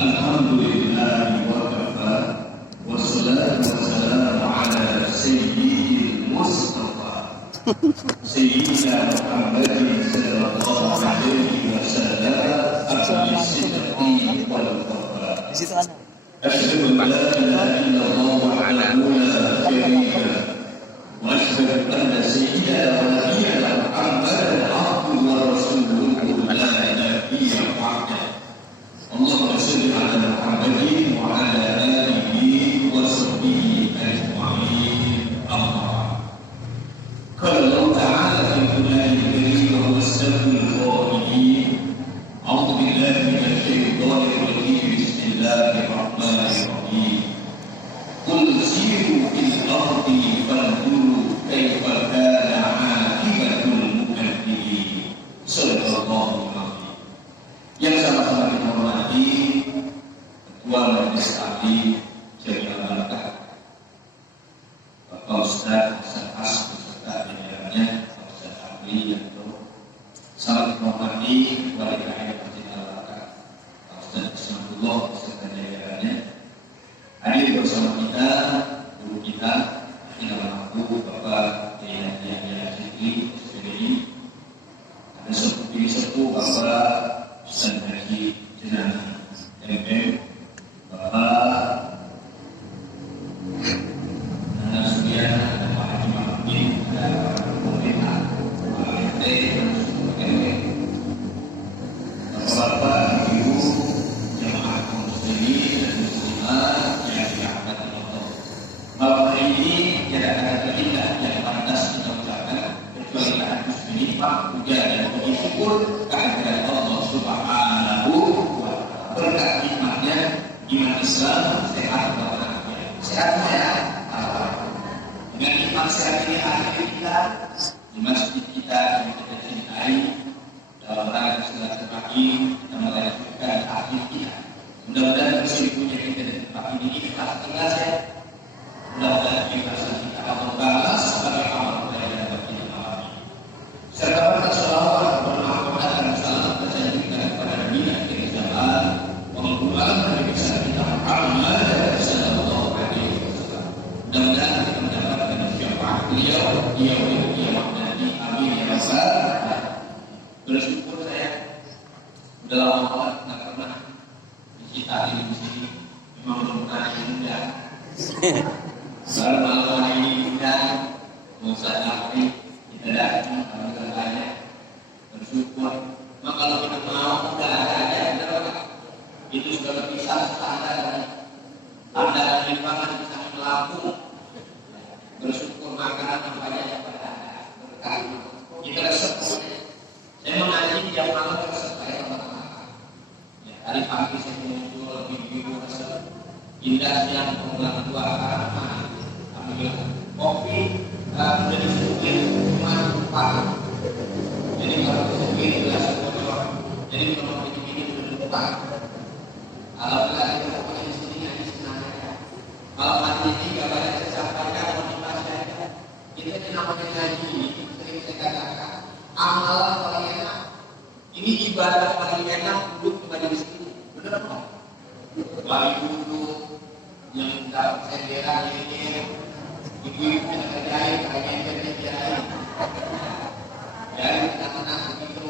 Alhamdulillah wa kafa wassalatu wassalamu ala sayyidil mustafa sayyidina Muhammadin sallallahu alaihi wasallam al-siddiq wal wafa. Asyhadu an la ilaha illallah wahdahu la syarika lah wa asyhadu anna sayyidina wa nabiyyana Muhammadan abduhu wa rasuluhu la nabiyya ba'dahu. Allahumma shalli ala Muhammadin wa ala alihi wa sahbihi ajma'in. Amma qala Allah ta'ala fi Qur'anil Karim wa wasdaqul qa'ilin. A'udzu billahi minasy syaithanir rajim. Bismillahirrahmanirrahim. Qul siru fil ardi fanzuru kaifa kana 'aqibatul mukadzibin. Sallallahu alaihi. Yang sama-sama kita hormati Ketua Majelis Taklim Jamiah Barakah Bapak Ustaz Hasan As beserta jajarannya, Bapak Ustaz Abdi atau sangat menghormati Wali KM Masjid Al-Barakah Bapak Ustaz Ismailullah beserta jajarannya. Hadir bersama kita guru kita Inalaku Bapak Yahya Siddiq SPDI, ada sepuh Bapak Ustaz Haji Jenana MM, Bapak Nana Sudiana, ada Pak Haji Mahmudin, ada pemerintah, Pak RT, dan sebagainya. Bapak-bapak, ibu, jemaah kaum muslimin dan muslimat yang dirahmati Allah. Malam hari ini tidak ada keindah yang pantas kita ucapkan kecuali tahajud menyimak puja dan puji syukur kehadirat Allah Subhanahu wa ta'ala. Berkat nikmatnya iman Islam sehat walafiat. Sehat ya. Dengan nikmat sehat ini akhir kita di masjid kita yang kita cintai dalam rangka silaturahim kita melanjutkan akhir kita. Mudah-mudahan bersyukurnya kita di tempat ini ikhlas ya. Mudah-mudahan ikhlas kita akan membalas sebagai amal kebaikan bagi kita malam ini. Serta berkat sholawat bermahkamah dan salam terjadikan kepada Nabi akhir zaman pengulangan dari kisah kita Muhammad sallallahu alaihi wasallam. Mudah-mudahan kita mendapatkan syafaat beliau nanti. Amin ya rabbal. Bersyukur saya sudah lama banget nggak pernah kita di sini. Memang belum pernah diundang. Baru malam hari ini diundang. Ustaz Afri kita datang karena banyak bersyukur. Maka kalau kita mau nggak ada itu sudah berpisah standar. Anda dan lingkungan bisa melakukan bersyukur makanan yang banyak yang pada berkah. Kita resep. Saya mengaji jam malam resep saya teman-teman. Ya, tadi pagi saya muncul video resep. Indah siang pengulangan dua karena ambil kopi sudah disuguhin cuma 4. Jadi kalau disuguhin gelas bocor. Jadi kalau begini sudah lupa. Alhamdulillah itu pokoknya di sini yang disenangkan. Kalau hari ini gak banyak saya sampaikan motivasi saya. Kita namanya ngaji ini sering saya katakan amalan paling enak. Ini ibadah paling enak duduk di majelis ini. Benar apa? Bagi duduk yang dapat sendirian ini, ibu-ibu yang kerjain, kayaknya kerjain. Jadi kita tenang begitu.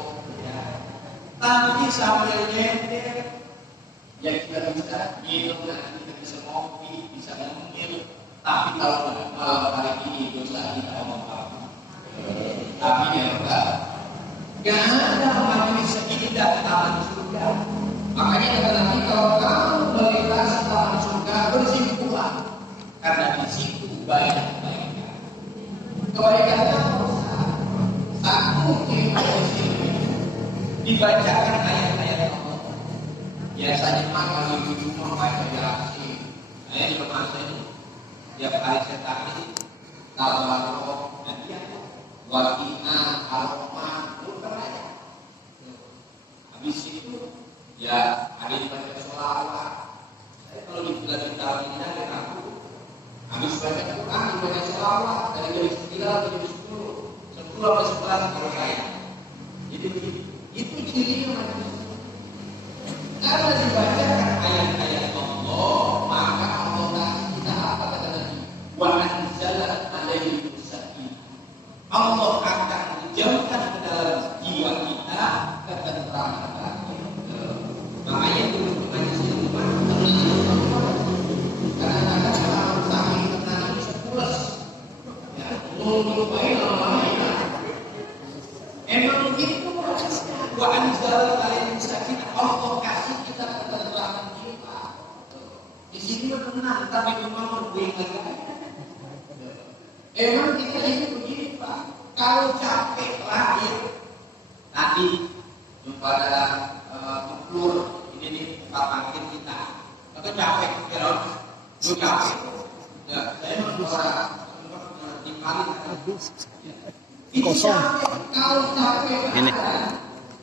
Tapi sambil nyender, yang kita bisa minum, nanti kita bisa ngopi, bisa ngemil. Tapi kalau malam hari ini dosa kita omong apa? Tapi ya enggak. Gak ada majelis seindah taman surga. Makanya kata Nabi kalau kamu melintasi taman surga bersimpulah, karena di situ banyak kebaikan. Kebaikan apa? Satu kiri dibacakan ayat-ayat Allah. Biasanya kalau di rumah baca Yasin. Saya di rumah saya tiap hari saya tadi tabarok dan dia watina aroma bukan aja. Habis itu ya ada yang baca sholawat. Saya kalau di bulan tahun ini ada aku habis baca Quran baca sholawat dari jam 9 sampai jam 10 sampai 11 kalau saya. Jadi itu cirinya manusia. Karena dibacakan ayat tenang, tapi rumah berbuing lagi. Emang kita ini begini Pak, kalau capek lahir tadi jumpa ada telur ini nih Pak makin kita, atau capek kira lu capek, ya saya orang di kali kosong. Kalau capek ini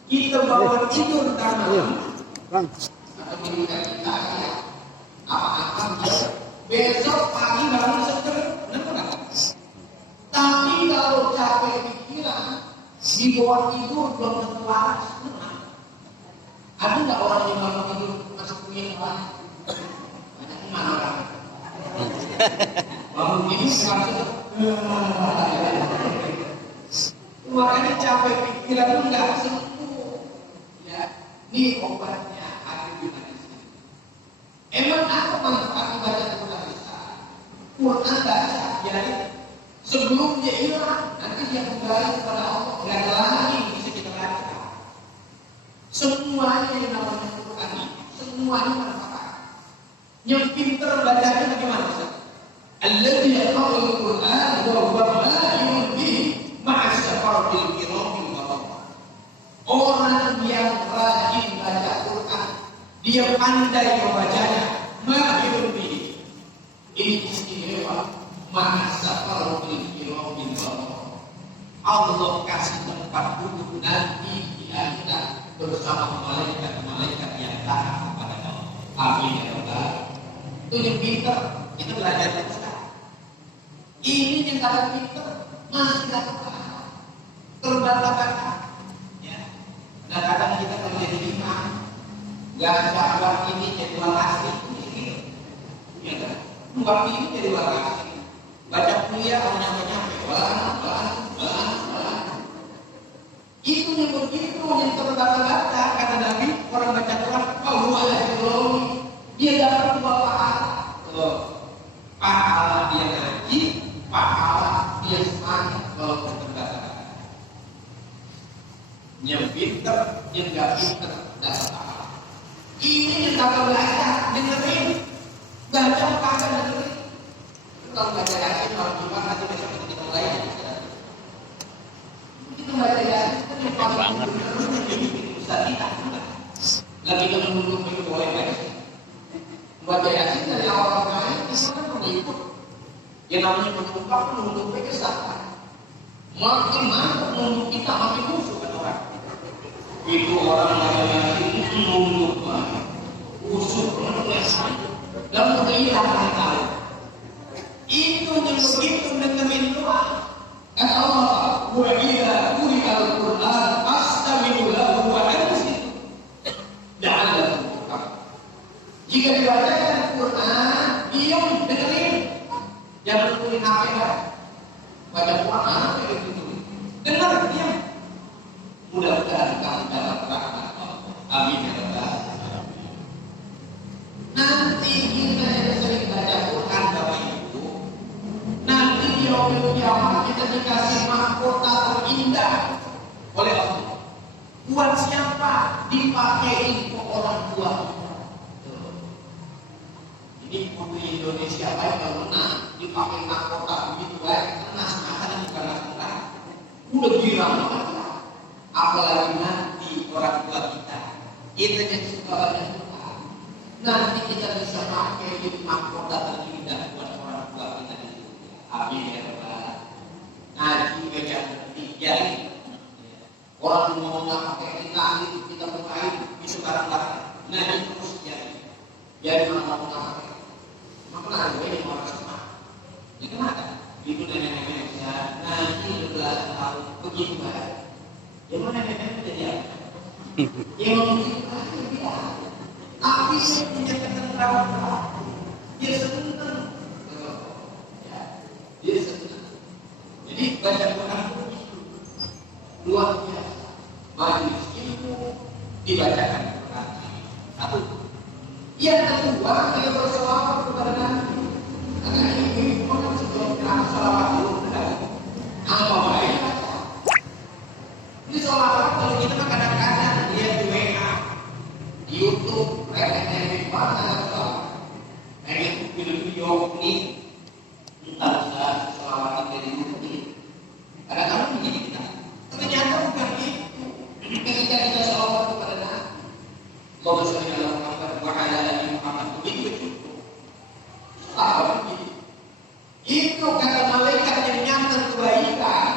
kita bawa tidur karena atau meninggal kita apa besok pagi bangun seger, benar. Tapi kalau capek pikiran di bawah tidur belum tentu waras, benar. Ada nggak orang yang bangun tidur masuk kuliah banyak mana orang? Bangun tidur sekarang makanya capek pikiran itu nggak sembuh. Ya, ini obatnya ada di hadis ini. Emang apa manfaat baca Quran? Quran baca, jadi sebelumnya hilang, nanti dia kembali kepada Allah, nggak ada lagi bisa kita baca. Semuanya yang namanya Quran ini, semuanya manfaat. Yang pintar bacanya bagaimana? Alladzi yaqra'ul Quran wa huwa ma'in bihi ma'a safaratil kiramil bararah. Orang yang rajin baca Quran, dia pandai membacanya, mahir bihi. Ini istimewa ma'a safaratil kiramil bararah. Allah kasih tempat duduk nanti di akhirat bersama malaikat-malaikat yang taat kepada Allah. Amin ya rabbal. Itu yang pintar, kita belajar terus. Ini yang kata pintar masih dapat terbata-bata. Ya. Nah kadang kita kalau jadi imam, nggak ada ini jadi asli, ya kan? Buat ini jadi asli. Baca kuliah hanya nyampe, itu yang begitu yang terbata-bata kata Nabi orang baca Quran, kalau dia dapat dua pahala. Pahala dia ngaji, pahala dia semangat walaupun terbata-bata. Yang pintar, yang nggak pintar dapat pahala. Ini yang kagak belajar, dengerin, baca kagak dengerin. Kalau baca yasin, kalau cuma nanti baca kita mulai. Kita baca yasin kan yang paling besar kita. Lagi kita menunggu itu boleh baca. Baca yasin dari awal main kita kan mengikut. Yang namanya penumpang menuntut kesalahan. Makin mantap menuntut kita makin musuh kan orang. Itu orang yang itu menuntut musuh menuntut dan mudah hilang tahu. Itu yang begitu dengerin doa. Kata Allah, wa idza quri'al Qur'an fastami'u lahu wa ansitu. La'allakum turhamun. Jika dibacakan Quran, diam dengerin. Jangan tulis HP kan. Baca Quran apa itu? Dengar diam. Mudah-mudahan kamu dapat rahmat Allah. Amin ya rabbal alamin. Nanti kita yang sering baca Quran Bapak Ibu, nanti di yaumul kiamat kita dikasih mahkota terindah oleh Allah. Buat siapa? Dipakai untuk orang tua. Ini putri Indonesia baik kalau menang dipakai mahkota begitu baik, karena sekarang bukan mahkota. Udah girang banget. Apalagi nanti orang tua kita yang suka banyak suka. Nanti kita bisa pakai di mahkota terindah buat orang tua kita di dunia. Amin ya rabbal. Ngaji baca ketiga ini. Orang mau pakai kita itu kita bukain bisa barang-barang. Ngaji terus jadi orang mau pakai. Maka ada yang orang semua. Ya kenapa? Itu nenek-nenek saya ngaji 12 tahun begitu baik. Yang mana nenek-nenek jadi apa? Yang begitu baik. Tapi saya punya ketentraman. Dia senang. Ya, dia senang. Jadi baca Quran luar biasa. Majelis ilmu dibacakan Quran. Satu. Yang kedua, dia berselawat kepada Nabi. Karena ini orang sebelum selawat dulu apa baik? Ini selawat kalau kita kadang-kadang lihat di WA, di YouTube, pengen mana selawat, pengen film video klip entah selawat dari bukti. Kadang-kadang begini kita. Ternyata bukan itu. Ketika kita selawat kepada Nabi, Allahumma sholli ala Muhammad wa ala ali Muhammad, begitu cukup. Selawat begitu. Itu kata malaikat yang nyatet kebaikan.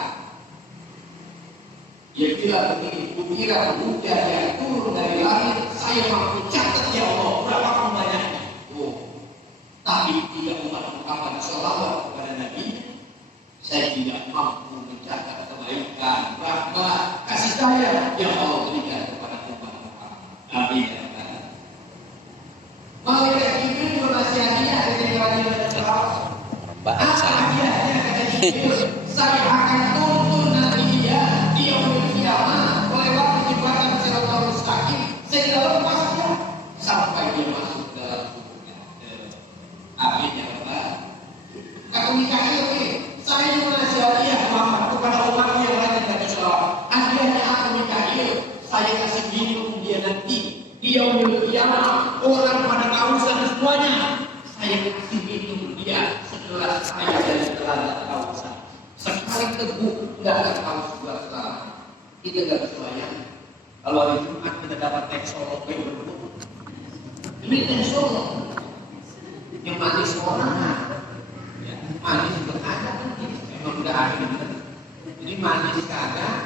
Dia bilang begini, kukira hujan yang turun dari langit, saya mampu catat ya Allah berapa banyaknya. Tapi tidak umat Muhammad sholawat kepada Nabi, saya tidak mampu mencatat kebaikan, rahmat, kasih sayang yang Allah berikan kepada umat Muhammad. Amin. Malaikat Jibril menasihati dari rajin sholawat. Apa hadiahnya kata Jibril? Saya akan tuntun nanti dia kiamat melewati jembatan Siratal Mustaqim sehingga lepas dia sampai dia masuk dalam tubuhnya. Amin ya Allah. Kata Mikail, saya juga nasihati ya Muhammad kepada umatnya yang lain dan Islam. Hadiahnya aku Mikail, saya kasih minum dia nanti. Dia memiliki kiamat, orang pada kausan semuanya. Saya kasih minum dia setelah saya dari telaga kausan. Sekali teguk tidak akan haus buat selama. Kita tidak bisa bayangkan. Kalau hari Jumat kita dapat teh Solo yang berburu. Ini teh Solo yang manis orang, ya, manis berkata memang udah ada. Jadi manis kagak,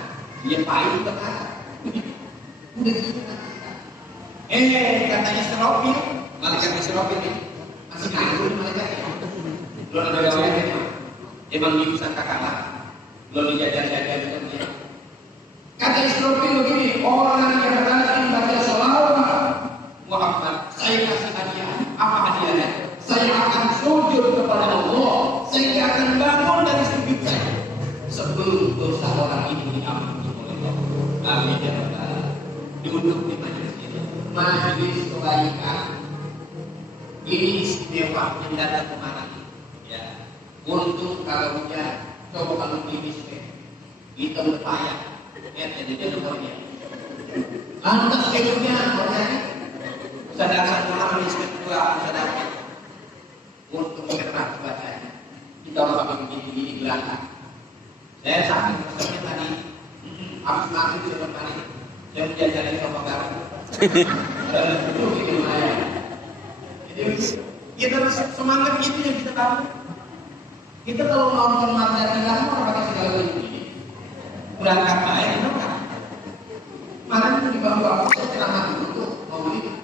dia pahit berkata. Udah gitu kan. Katanya Seropil, malaikat Seropil ini masih nganggur malaikatnya. Belum ada gaweannya. Emang diusaha kakak, belum dijajar-jajar gitu dia. Kata Israfil begini, orang yang rajin baca sholawat Muhammad, saya kasih hadiah. Apa hadiahnya? Saya akan sujud kepada Allah, saya akan bangun dari sujud saya sebelum dosa orang ini diampuni oleh Allah. Amin ya Rabbal. Duduk di majelis ini, majelis kebaikan. Ini istimewa yang datang kemari. Ya, untuk kalau hujan, coba kalau klinis kita berpayah. Jadi dia nomornya. Lantas kedua namanya sadar malam ini kedua sadar untuk mengenal bacanya. Kita pakai begini belakang. Saya sakit rasanya tadi. Habis makan di depan tadi. Saya menjajalin sama garam. Itu gitu lumayan. Jadi kita semangat itu yang kita tahu. Kita kalau nonton Marjatilah mau pakai segala ini. Berangkat baik, berangkat. Malam itu di bangku aku saya ceramah dulu mau beli.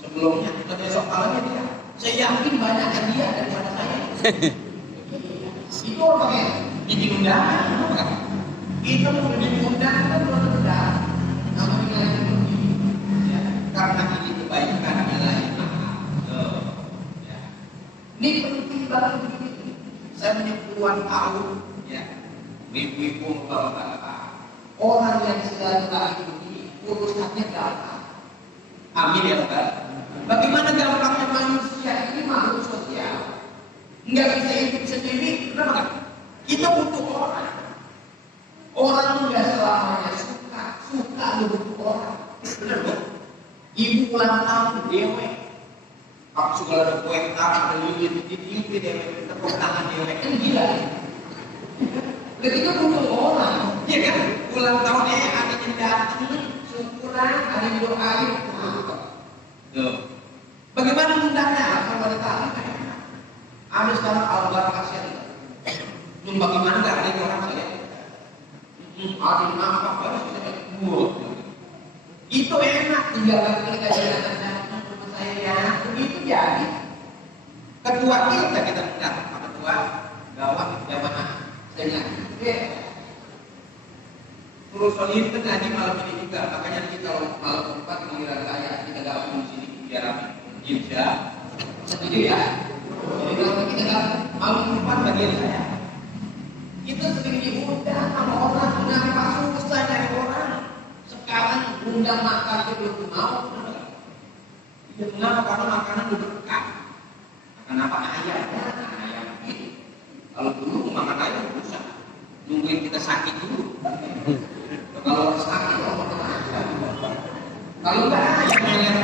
Sebelumnya kita besok malamnya dia. Saya yakin banyak dia daripada saya. Itu orang pakai bikin undangan, bukan? Kita mau bikin undangan kan belum ada. Namanya lagi begini. Ya, karena ini kebaikan yang lain. Ya. Ini penting banget begini. Saya punya puluhan tahun, ya. Ibu-ibu bapak-bapak, orang yang sedang lagi begini, urusannya gampang. Amin ya Bapak. Bagaimana gampangnya manusia ini makhluk sosial? Enggak bisa hidup sendiri, kenapa? Kita butuh orang. Orang enggak selamanya suka lu butuh orang. Benar loh. Ibu ulang tahun dewe. Aku suka ada kue ada lilin, itu dewe, tepuk tangan dewe, kan gila. Ketika butuh orang, ya kan? Ulang tahun ada yang datang, syukuran, ada yang doain. Bagaimana undangnya? Langsung pada tahu. Ada sekarang Albar kasihan. Bagaimana nggak ada orang saya? Ada yang nampak baru kita buat. Itu enak tinggal kali kajian anak saya ya. Begitu jadi. Ketua kita undang, ketua gawat jamaah. Saya terus soalnya itu tadi malam ini juga, makanya kita kalau malam 4 giliran saya kita gabung di sini biar rapi. Insya setuju ya. Jadi kalau kita malam 4 bagian saya, kita sering diundang sama orang, kenapa susah dari orang. Sekarang undang makan itu belum mau. Kenapa? Karena makanan udah dekat. Makan apa ayam? Ayam gitu. Kalau dulu makan ayam susah, nungguin kita sakit dulu. Kalau sakit, kalau nggak ada ayam